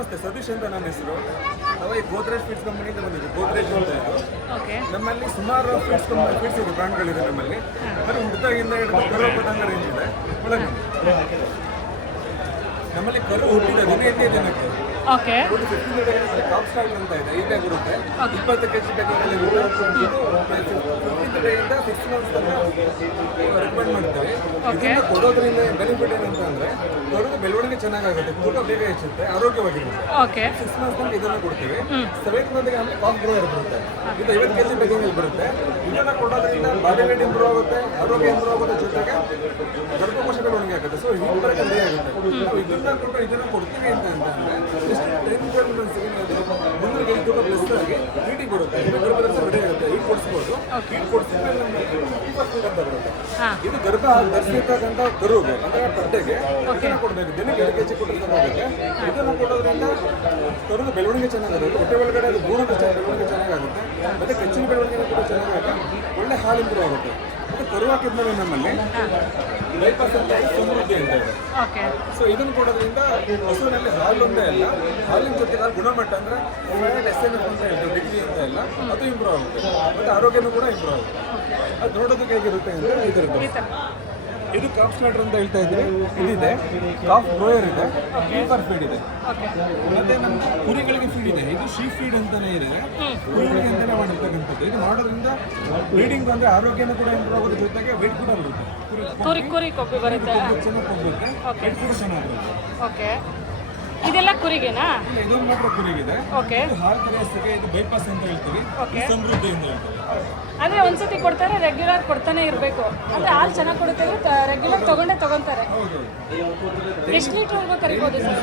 ನಮಸ್ತೆ, ಸತೀಶ್ ಅಂತ ನನ್ನ ಹೆಸರು. ನಾವು ಈ ಗೋದ್ರೇಜ್ ಫೀಡ್ಸ್ ಕಂಪನಿಯಿಂದ ಬಂದಿದ್ದೀವಿ. ಗೋದ್ರೇಜ್ ಅಂತ ಇದು ನಮ್ಮಲ್ಲಿ ಸುಮಾರು ಫೀಡ್ಸ್ ಇದೆ, ಬ್ರ್ಯಾಂಡ್ಗಳಿದೆ ನಮ್ಮಲ್ಲಿ. ಅದು ಹುಟ್ಟಿದಾಗಿಂದ ಹಿಡಿದು ಕರು ಪತಂಗ ರೇಂಜ್ ಇದೆ. ಒಳಗೆ ನಮ್ಮಲ್ಲಿ ಕರು ಹುಟ್ಟಿದ ದಿನಕ್ಕೆ ಟಾಪ್ ಸ್ಟಾಕ್ ಅಂತ ಇದೆ, ಇಲ್ಲೇ ಬರುತ್ತೆ. 20 kg ಪ್ಯಾಕಿಂಗಲ್ಲಿ ಇರುತ್ತೆ. ಇದು 15th ಡೇಯಿಂದ 6 months ತನಕ ರೆಕಮೆಂಡ್ ಮಾಡ್ತೇವೆ. ಇದನ್ನು ಕೊಡೋದ್ರಿಂದ ಬೆನಿಫಿಟ್ ಏನಂತ ಅಂದರೆ ಕರುದು ಬೆಳವಣಿಗೆ ಚೆನ್ನಾಗಾಗುತ್ತೆ, ತೂಕ ಬೇಗ ಹೆಚ್ಚುತ್ತೆ, ಆರೋಗ್ಯವಾಗಿರುತ್ತೆ. 6 months ತನಕ ಇದನ್ನು ಕೊಡ್ತೀವಿ. 7th ಮಂತ್ಗೆ ಆಮೇಲೆ ಕಾಫ್ ಗ್ರೋಯರ್ ಬರುತ್ತೆ. ಇದು 50 kg ಪ್ಯಾಕಿಂಗಲ್ಲಿ ಬರುತ್ತೆ. ಇದನ್ನು ಕೊಡೋದ್ರಿಂದ ಬಾಡಿ ವೇಟ್ ಇಂಪ್ರೂವ್ ಆಗುತ್ತೆ, ಆರೋಗ್ಯ ಇಂಪ್ರೂವ್ ಆಗೋದ್ರ ಜೊತೆಗೆ ಗರ್ಭಕೋಶ ಬೆಳವಣಿಗೆ ಆಗುತ್ತೆ. ಸೊ ಈ ಥರ ಕಮ್ಮಿ ಆಗುತ್ತೆ. ನಾವು ಇದನ್ನು ಕೊಟ್ಟು ಇದನ್ನು ಕೊಡ್ತೀವಿ ಅಂತ ಅಂದರೆ ಎಷ್ಟು 10-12 ಮಂತ್ಸ್ಗೆ ಮುಂದೆ ತೂಕ ಪ್ಲಸ್ ಆಗಿ ಹೀಟಿಗೆ ಬರುತ್ತೆ, ಗರ್ಭದರ್ಶ ರೆಡಿ ಆಗುತ್ತೆ. ಹೀಟ್ ಕೊಡಿಸ್ಬೋದು. ಹೀಟ್ ಕೊಡಿಸಿದ್ಮೇಲೆ ಅಂತ ಬರುತ್ತೆ. ಇದು ಗರ್ಭ ಧರಿಸಿರ್ತಕ್ಕಂಥ ಕರುಗೆ ಅಂದರೆ ಪಟ್ಟೆಗೆ ಇದನ್ನು ಕೊಡಬೇಕು. ದಿನಕ್ಕೆ 2 kg ಕೊಟ್ಟರೆ ಸಾಕಾಗುತ್ತೆ. ಇದನ್ನು ಕೊಡೋದ್ರಿಂದ ಕರುದು ಬೆಳವಣಿಗೆ ಚೆನ್ನಾಗುತ್ತೆ, ಹೊಟ್ಟೆ ಒಳಗಡೆ ಅದು ಗೂಡು ಬೆಳವಣಿಗೆ ಚೆನ್ನಾಗುತ್ತೆ, ಮತ್ತು ಕೆಚ್ಚಿನ ಬೆಳವಣಿಗೆ ಕೂಡ ಚೆನ್ನಾಗುತ್ತೆ, ಒಳ್ಳೆ ಹಾಲು ಇಂಪ್ರೂವ್ ಆಗುತ್ತೆ. ಮತ್ತು ಕರು ಹಾಕಿದ್ಮೇಲೆ ನಮ್ಮಲ್ಲಿ 5% ಸಮೃದ್ಧಿ ಅಂತ ಇದೆ. ಸೊ ಇದನ್ನು ಕೊಡೋದ್ರಿಂದ ಹಸುವಿನಲ್ಲಿ ಹಾಲು ಒಂದೇ ಅಲ್ಲ, ಹಾಲಿನ ಜೊತೆಗೆ ಗುಣಮಟ್ಟ ಅಂದರೆ SNF ಅಂತ ಹೇಳ್ತೀವಿ, ಡಿಗ್ರಿ ಅಂತ ಇಲ್ಲ, ಅದು ಇಂಪ್ರೂವ್ ಆಗುತ್ತೆ. ಮತ್ತು ಆರೋಗ್ಯನೂ ಕೂಡ ಇಂಪ್ರೂವ್ ಆಗುತ್ತೆ. ಅದು ನೋಡೋದಕ್ಕೆ ಹೇಗಿರುತ್ತೆ ಅಂದರೆ ಇದರದ್ದು ಇದು ಕಾಫ್ ಸ್ಟಾರ್ಟರ್ ಅಂತ ಹೇಳ್ತಾ ಇದ್ದೀವಿ. ಇದಿದೆ ಕಾಫ್ ಗ್ರೋಯರ್ ಇದೆ, ಕೀಪರ್ ಫೀಡ್ ಇದೆ, ಮತ್ತೆ ನಮ್ಮ ಕುರಿಗಳಿಗೆ ಫೀಡ್ ಇದೆ. ಇದು ಶೀಪ್ ಫೀಡ್ ಅಂತಾನೆ ಇದೆ, ಕುರಿಗಳಿಗೆ ಅಂತಾನೆ ಮಾಡಿರ್ತಕ್ಕಂಥದ್ದು. ಇದು ಮಾಡೋದ್ರಿಂದ ಬ್ರೀಡಿಂಗ್ ಬಂದರೆ ಆರೋಗ್ಯನೂ ಕೂಡ ಇಂಪ್ರೂವ್ ಆಗೋದ್ರ ಜೊತೆಗೆ ವೆಯ್ಟ್ ಕೂಡ ಬರುತ್ತೆ. ಕುರಿ ಕೊಬ್ಬು ಬರುತ್ತೆ, ಚೆನ್ನಾಗಿ ಕೊಬ್ಬುತ್ತೆ, ವೆಯ್ಟ್ ಕೂಡ ಚೆನ್ನಾಗಿರುತ್ತೆ. ಇದೆಲ್ಲ ಕುರಿಗೆನಾ? ಇದೊಂದು ಮಾತ್ರ ಕುರಿಗಿದೆ. ಇದು ಹಾಲು ಕರೆಯೋದಕ್ಕೆ ಇದು ಬೈಪಾಸ್ ಅಂತ ಹೇಳ್ತೀವಿ, ಸಮೃದ್ಧಿ ಅಂತ ಹೇಳ್ತೀವಿ. ಅಂದ್ರೆ ಒಂದ್ಸತಿ ಕೊಡ್ತಾರೆ, ರೆಗ್ಯುಲರ್ ಕೊಡ್ತಾನೆ ಇರಬೇಕು. ಅಂದ್ರೆ ಹಾಲು ಚೆನ್ನಾಗಿ ಕೊಡುತ್ತೆ, ರೆಗ್ಯುಲರ್ ತಗೊಂತಾರೆ. ಎಷ್ಟು ಲೀಟರ್ವರೆಗೂ ಕರಿಬೋದು ಸರ್?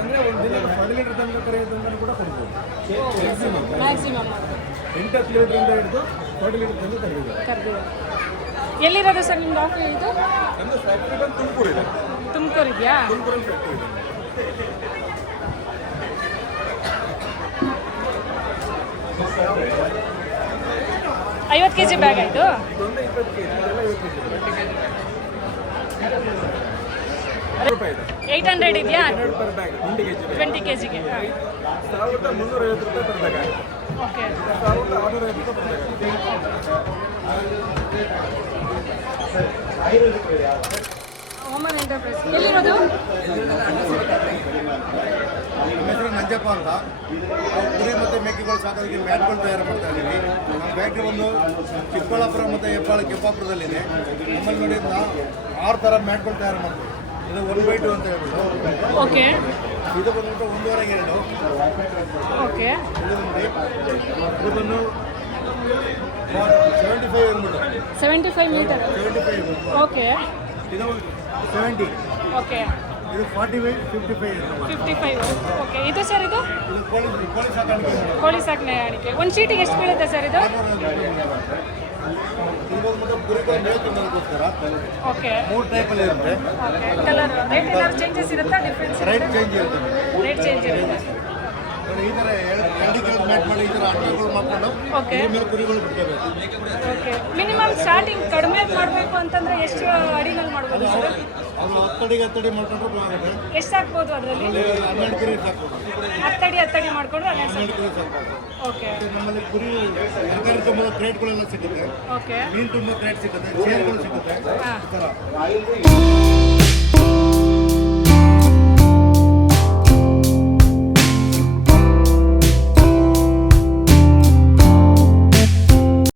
ಅಂದರೆ ಒಂದು ದಿನ 40 ಲೀಟರ್ ತನಕ ಕರೆಯೋದನ್ನ ಕೂಡ ಕೊಡ್ಬೋದು. ಮ್ಯಾಕ್ಸಿಮಮ್ 8-10 ಲೀಟರಿಂದ ಹಿಡಿದು 40 ಲೀಟರ್ ತನಕ ಕರೆದಿದೆ. ಎಲ್ಲಿರೋದು ಸರ್ ನಿಮ್ದು ಆಫೀಸ್? ಇದು ನಮ್ಮದು ಫ್ಯಾಕ್ಟ್ರಿ ಬಂದು ತುಮಕೂರು ಇದೆ. ತುಮಕೂರು ಇದೆಯಾ? ತುಮಕೂರಲ್ಲಿ ಫ್ಯಾಕ್ಟ್ರಿ ಇದೆ. 50 kg ಬ್ಯಾಗ್ ಆಯಿತು. ಇದೊಂದು 20 kg, ಇದೆಲ್ಲ 50 kg. 800 ಇದೆಯಾ? 200 per bag, 20 kgಗೆ. 1350 ರೂಪಾಯಿ per bag ಆಗುತ್ತೆ. 1650 ರೂಪಾಯಿ per bag ಆಗುತ್ತೆ. ಓಮನ್ ಎಂಟರ್ಪ್ರೈಸ್ ಎಲ್ಲಿರೋದು? ನಮ್ಮ ಹೆಸರು ನಂಜಪ್ಪ ಅಂತ. ನಾವು ಕುರಿ ಮತ್ತು ಮೇಕೆಗಳು ಸಾಕೋದಕ್ಕೆ ಮ್ಯಾಟ್ಗಳು ತಯಾರು ಮಾಡ್ತಾ ಇದ್ದೀವಿ. ನಮ್ಮ ಫ್ಯಾಕ್ಟ್ರಿ ಒಂದು ಚಿಕ್ಕಬಳ್ಳಾಪುರ ಮತ್ತು ಹೆಬ್ಬಾಳ ಕೆಂಪಾಪುರದಲ್ಲಿದೆ. ನಮ್ಮಲ್ಲಿ ನೋಡಿ 6 ಥರ ಮ್ಯಾಟ್ಗಳು ತಯಾರು ಮಾಡ್ತೀವಿ. ಇದು 1/2 ಅಂತ ಹೇಳ್ಬಿಟ್ಟು. ಇದು ಬಂದ್ಬಿಟ್ಟು 1.5-2. ಇದು ನೋಡಿ, ಇದು ಬಂದು 75 ಅಂದ್ಬಿಟ್ಟು 75 ಮೀಟರ್. 75. ಇದು 70. ಇದು 45, 55. ಇದು ಸರ್ ಇದು ಕೋಳಿ ಸಾಕಾಣಿಕೆ. ಕೋಳಿ ಸಾಕಾಣಿಕೆ ಒಂದು ಶೀಟಿಗೆ ಎಷ್ಟು ಬೀಳುತ್ತೆ ಸರ್ ಇದು? ಇದು ಬಂದ್ಬಿಟ್ಟು ಕುರಿಗಳು ಮೇವು ತಿನ್ನೋದಕ್ಕೋಸ್ಕರ 3 ಟೈಪಲ್ಲಿ ಇರುತ್ತೆ. ಕಲರ್ ರೇಟ್ ಏನಾದ್ರು ಚೇಂಜಸ್ ಇರುತ್ತಾ? ಡಿಫ್ರೆನ್ಸ್ ರೈಟ್ ಚೇಂಜ್ ಇರುತ್ತೆ. ರೇಟ್ ಚೇಂಜ್ ಇರುತ್ತೆ. ಈ ಥರ 2 ಕಿಲೋ ಮ್ಯಾಟ್ ಮಾಡಿ ಈ ಥರ ಅಂಟಗಳು ಮಾಡ್ಕೊಂಡು ಮೇಲೆ ಕುರಿಗಳು ಬಿಡ್ಕೋಬೇಕು. ಮಿನಿಮಮ್ ಸ್ಟಾರ್ಟಿಂಗ್ ಕಡಿಮೆ ಮಾಡಬೇಕು ಅಂತಂದ್ರೆ ಎಷ್ಟು ಅಡಿನಲ್ಲಿ ಮಾಡ್ಬೋದು ಸರ್? ಅವ್ರು 10 ಅಡಿಗೆ 10 ಅಡಿ ಮಾಡ್ಕೊಂಡ್ರು ಆಗುತ್ತೆ. ಎಷ್ಟು ಹಾಕ್ಬೋದು ಅದರಲ್ಲಿ? 12 ಕುರಿ ಸಾಕ್ಬೋದು. 10 ಅಡಿ ಮಾಡ್ಕೊಂಡ್ರೆ 12 ಕುರಿ ಸಾಕ್ಬೋದು. ನಮ್ಮಲ್ಲಿ ಕುರಿ ತರಕಾರಿ ತುಂಬ ಕ್ರೇಟ್ಗಳೆಲ್ಲ ಸಿಗುತ್ತೆ, ಮೀನು ತುಂಬ ಕ್ರೇಟ್ ಸಿಗುತ್ತೆ, ಚೇರ್ಗಳು ಸಿಗುತ್ತೆ. ಈ ಥರ